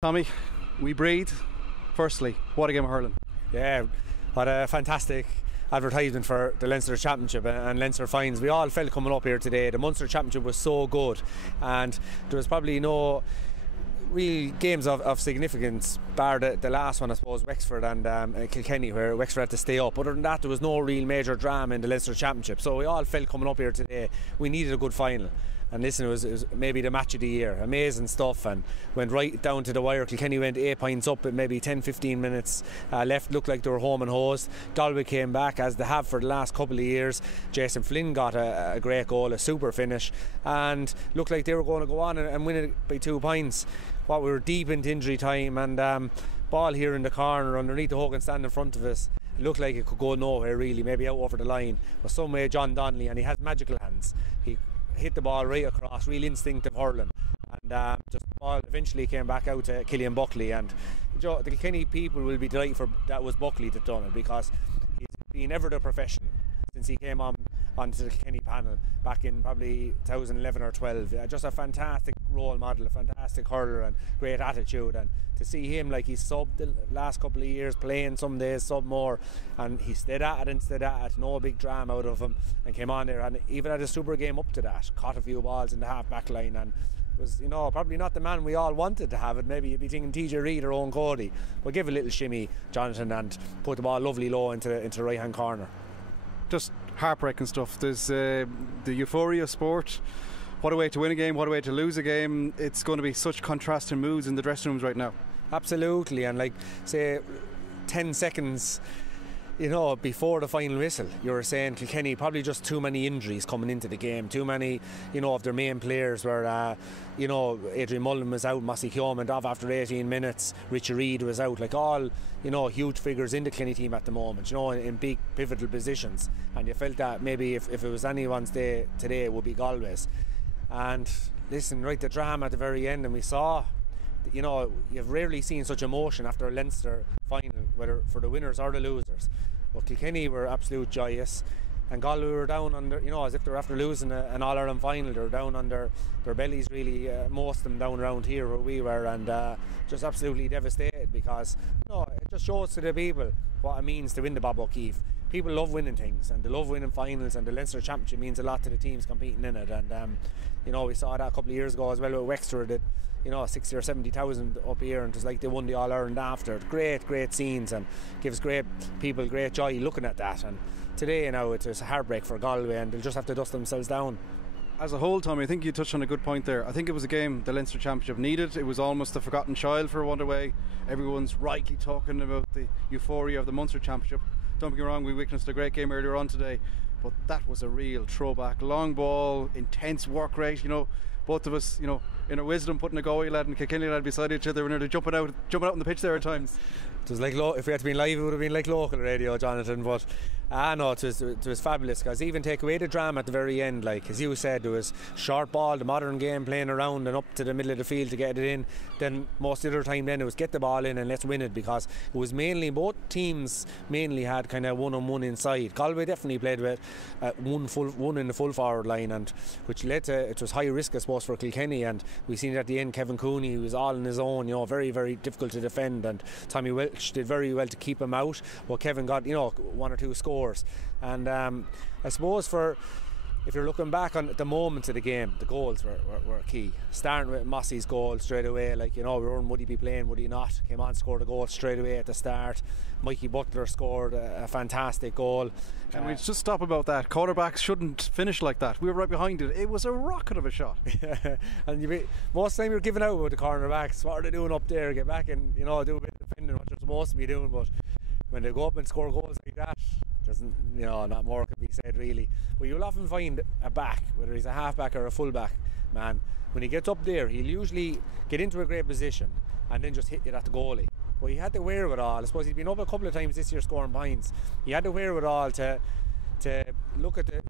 Tommy, we breathe. Firstly, what a game of hurling. Yeah, what a fantastic advertisement for the Leinster Championship and Leinster fines. We all felt coming up here today. The Munster Championship was so good, and there was probably no real games of significance bar the last one, I suppose, Wexford and Kilkenny, where Wexford had to stay up. Other than that, there was no real major drama in the Leinster Championship, so we all felt coming up here today we needed a good final. And listen, it was maybe the match of the year. Amazing stuff, and went right down to the wire. Kilkenny went 8 points up at maybe 10-15 minutes left. Looked like they were home and hosed. Galway came back, as they have for the last couple of years. Jason Flynn got a great goal, a super finish, and looked like they were going to go on and win it by 2 points. We were deep into injury time, and ball here in the corner underneath the hook and stand in front of us. It looked like it could go nowhere really, maybe out over the line. But some way John Donnelly, and he has magical hands. He hit the ball right across, real instinctive hurling, and just the ball eventually came back out to Cillian Buckley. And the Kilkenny people will be delighted for that was Buckley that done it, because he's been ever the profession since he came onto the Kilkenny panel back in probably 2011 or 12. Just a fantastic role model, a fantastic hurler and great attitude. And to see him, like, he's subbed the last couple of years, playing some days, sub more, and he stayed at it, no big drama out of him, and came on there and even had a super game up to that, caught a few balls in the half back line, and was, probably not the man we all wanted to have it. Maybe you'd be thinking TJ Reid or Owen Cody, but give a little shimmy, Jonathan, and put the ball lovely low into the right hand corner. Just heartbreaking stuff. There's the euphoria of sport. What a way to win a game, what a way to lose a game. It's going to be such contrasting moods in the dressing rooms right now. Absolutely, and like, say 10 seconds before the final whistle, you were saying Kilkenny, probably just too many injuries coming into the game, too many of their main players were Adrian Mullen was out, Mossy Keogh went off after 18 minutes, Richie Reid was out, like all huge figures in the Kilkenny team at the moment, in big pivotal positions, and you felt that maybe if it was anyone's day today, it would be Galway's. And listen, right, the drama at the very end, and we saw, you've rarely seen such emotion after a Leinster final, whether for the winners or the losers. But Kilkenny were absolute joyous, and Galway were down under, as if they were after losing an All-Ireland final. They were down under their bellies, really, most of them down around here where we were, and just absolutely devastated, because it just shows to the people what it means to win the Bob O'Keefe. People love winning things, and they love winning finals, and the Leinster Championship means a lot to the teams competing in it. And we saw that a couple of years ago as well with Wexford, that 60 or 70,000 up here, and it was like they won the All-Ireland after. Great scenes, and gives great people great joy looking at that. And today now it's a heartbreak for Galway, and they'll just have to dust themselves down. As a whole, Tommy, I think you touched on a good point there. I think it was a game the Leinster Championship needed. It was almost the forgotten child for one way. Everyone's rightly talking about the euphoria of the Munster Championship. Don't get me wrong, we witnessed a great game earlier on today, but that was a real throwback. Long ball, intense work rate, both of us, in our wisdom, putting a Galway lad and Kilkenny lad beside each other, we were nearly jumping out on the pitch there at times. It was like, if we had to be live, it would have been like local radio, Jonathan, but it was fabulous, because even take away the drama at the very end, like as you said, there was short ball, the modern game, playing around and up to the middle of the field to get it in. Then most of the time then it was get the ball in and let's win it, because it was mainly, both teams mainly had kind of one-on-one inside. Galway definitely played with one in the full forward line, and which led to, it was high risk, I suppose, for Kilkenny, and we seen it at the end. Kevin Cooney was all on his own, very, very difficult to defend, and Tommy Walsh did very well to keep him out. Well, Kevin got 1 or 2 scores, and I suppose if you're looking back on the moments of the game, the goals were key. Starting with Mossy's goal straight away, like we were on, would he be playing, would he not? Came on, scored a goal straight away at the start. Mikey Butler scored a fantastic goal. Can we just stop about that? Quarterbacks shouldn't finish like that. We were right behind it. It was a rocket of a shot. And most of the time you're giving out with the cornerbacks. What are they doing up there? Get back and do a bit of defending, what they're supposed to be doing. But when they go up and score goals like that, doesn't not more can be said really. But you'll often find a back, whether he's a half-back or a full-back, man, when he gets up there, he'll usually get into a great position and then just hit it at the goalie. But he had the wherewithal. I suppose he's been up a couple of times this year scoring points. He had the wherewithal to look at the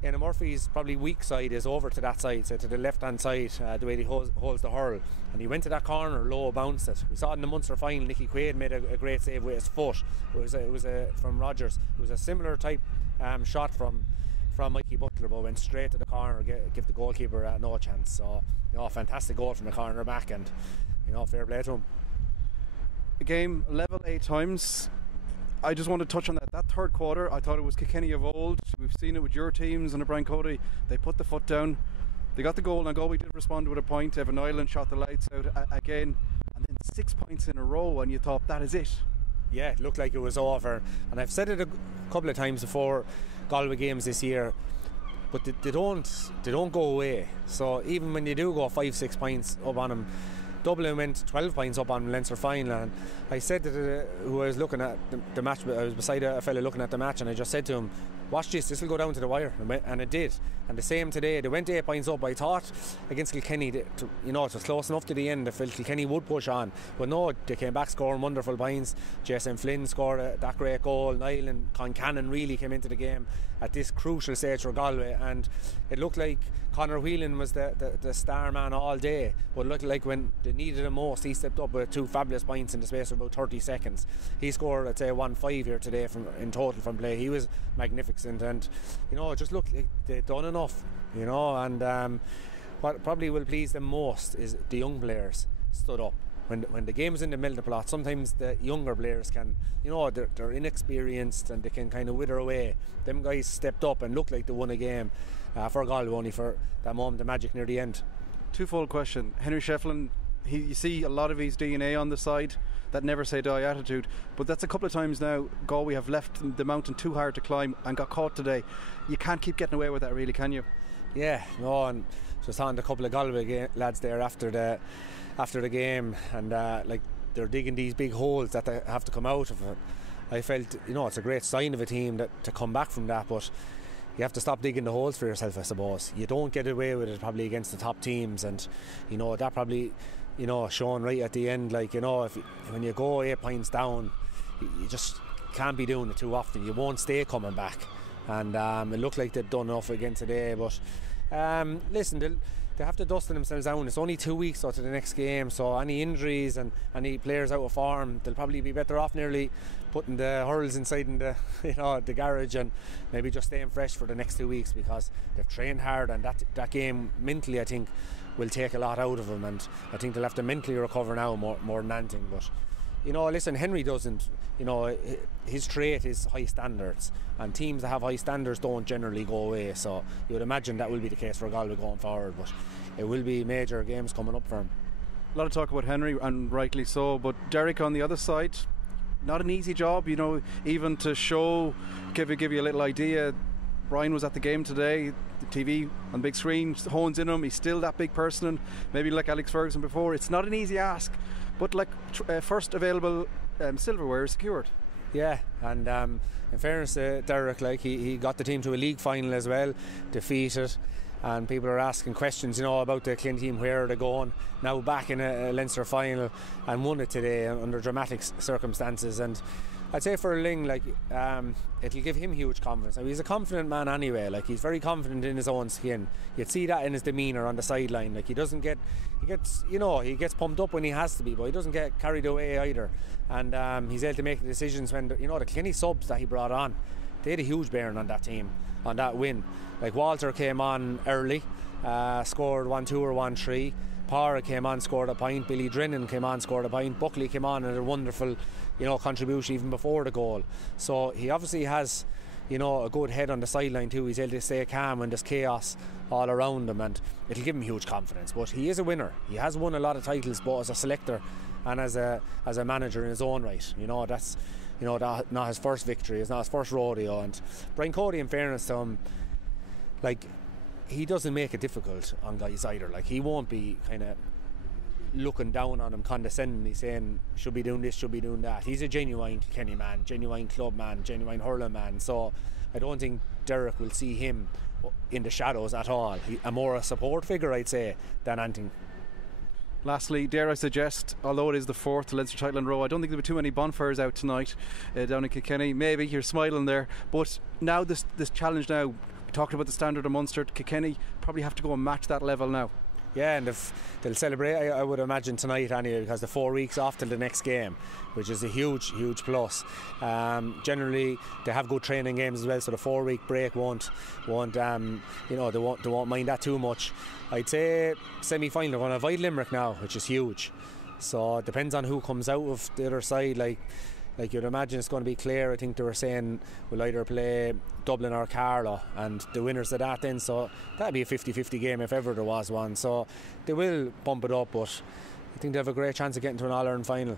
Anna Murphy's probably weak side is over to that side, so to the left hand side, the way he holds the hurl, and he went to that corner, low, bounced it. We saw it in the Munster final. Nicky Quaid made a great save with his foot. It was from Rodgers. It was a similar type shot from Mikey Butler, but went straight to the corner, give the goalkeeper no chance. So fantastic goal from the corner back, and fair play to him. The game level 8 times. I just want to touch on that third quarter. I thought it was Kilkenny of old. We've seen it with your teams and Brian Cody. They put the foot down. They got the goal, and Galway did respond with a point. Evan Ireland shot the lights out again, and then 6 points in a row, and you thought, that is it. Yeah, it looked like it was over. And I've said it a couple of times before Galway games this year, but they don't go away. So even when you do go 5-6 points up on them, Dublin went 12 points up on Leinster final, and I said to who I was looking at the match, I was beside a fella looking at the match, and I just said to him, watch this will go down to the wire, and it did. And the same today, they went 8 points up. I thought against Kilkenny, it was close enough to the end, I felt Kilkenny would push on, but no, they came back scoring wonderful points. Jason Flynn scored that great goal. Niall and Concannon really came into the game at this crucial stage for Galway, and it looked like Conor Whelan was the star man all day, but it looked like when they needed him most, he stepped up with 2 fabulous points in the space of about 30 seconds. He scored, I'd say, 1-5 here today in total from play. He was magnificent, and it just looked like they'd done enough, and what probably will please them most is the young players stood up. When the game was in the middle of the plot, sometimes the younger players can, they're inexperienced and they can kind of wither away. Them guys stepped up and looked like they won a game for Galway, only for that moment of magic near the end. Twofold question. Henry Shefflin, you see a lot of his DNA on the side, that never say die attitude, but that's a couple of times now Galway have left the mountain too hard to climb and got caught today. You can't keep getting away with that, really, can you? Yeah, no, and just on a couple of Galway lads there after the game, and they're digging these big holes that they have to come out of it. I felt, it's a great sign of a team to come back from that, but you have to stop digging the holes for yourself, I suppose. You don't get away with it probably against the top teams, and that probably shown right at the end, when you go 8 points down, you just can't be doing it too often. You won't stay coming back, and it looked like they'd done enough again today, but listen, they have to dust themselves down. It's only 2 weeks to the next game, so any injuries and any players out of form, they'll probably be better off nearly putting the hurls inside in the the garage and maybe just staying fresh for the next 2 weeks, because they've trained hard, and that game mentally, I think, will take a lot out of them, and I think they'll have to mentally recover now more than anything. But listen, Henry doesn't, his trait is high standards, and teams that have high standards don't generally go away, so you would imagine that will be the case for Galway going forward, but it will be major games coming up for him. A lot of talk about Henry, and rightly so, but Derek on the other side, not an easy job, even to give you a little idea. Brian was at the game today, the TV on big screen hones in him, he's still that big person, and maybe like Alex Ferguson before, it's not an easy ask, but first available silverware is secured. Yeah, and in fairness to Derek, he got the team to a league final as well, defeated, and people are asking questions about the Kilkenny team, where are they going, now back in a Leinster final, and won it today under dramatic circumstances. And I'd say for Ling, it'll give him huge confidence. Now, he's a confident man anyway, he's very confident in his own skin. You'd see that in his demeanour on the sideline. He gets pumped up when he has to be, but he doesn't get carried away either. And he's able to make the decisions when the Kilkenny subs that he brought on, they had a huge bearing on that team, on that win. Walter came on early, scored 1-2 or 1-3. Parra came on, scored a point. Billy Drennan came on, scored a point. Buckley came on and a wonderful, contribution even before the goal. So he obviously has, a good head on the sideline too. He's able to stay calm when there's chaos all around him, and it'll give him huge confidence. But he is a winner. He has won a lot of titles, both as a selector and as a manager in his own right. That's not his first victory. It's not his first rodeo. And Brian Cody, in fairness to him, he doesn't make it difficult on guys either. He won't be kind of looking down on him condescendingly, saying should be doing this, should be doing that. He's a genuine Kilkenny man, genuine club man, genuine hurling man. So I don't think Derek will see him in the shadows at all. More a support figure, I'd say, than anything. Lastly, dare I suggest, although it is the fourth Leinster title in a row, I don't think there'll be too many bonfires out tonight down in Kilkenny. Maybe you're smiling there, but now this challenge now. We talked about the standard of Munster. Kilkenny probably have to go and match that level now. Yeah, and they'll celebrate, I would imagine, tonight anyway, because they're 4 weeks off till the next game, which is a huge plus. Generally, they have good training games as well, so the 4 week break won't they won't mind that too much. I'd say semi-final, they're going to avoid Limerick now, which is huge. So it depends on who comes out of the other side. Like you'd imagine it's going to be Clare. I think they were saying we'll either play Dublin or Carlow, and the winners of that then. So that'd be a 50-50 game if ever there was one. So they will bump it up, but I think they have a great chance of getting to an All-Ireland final.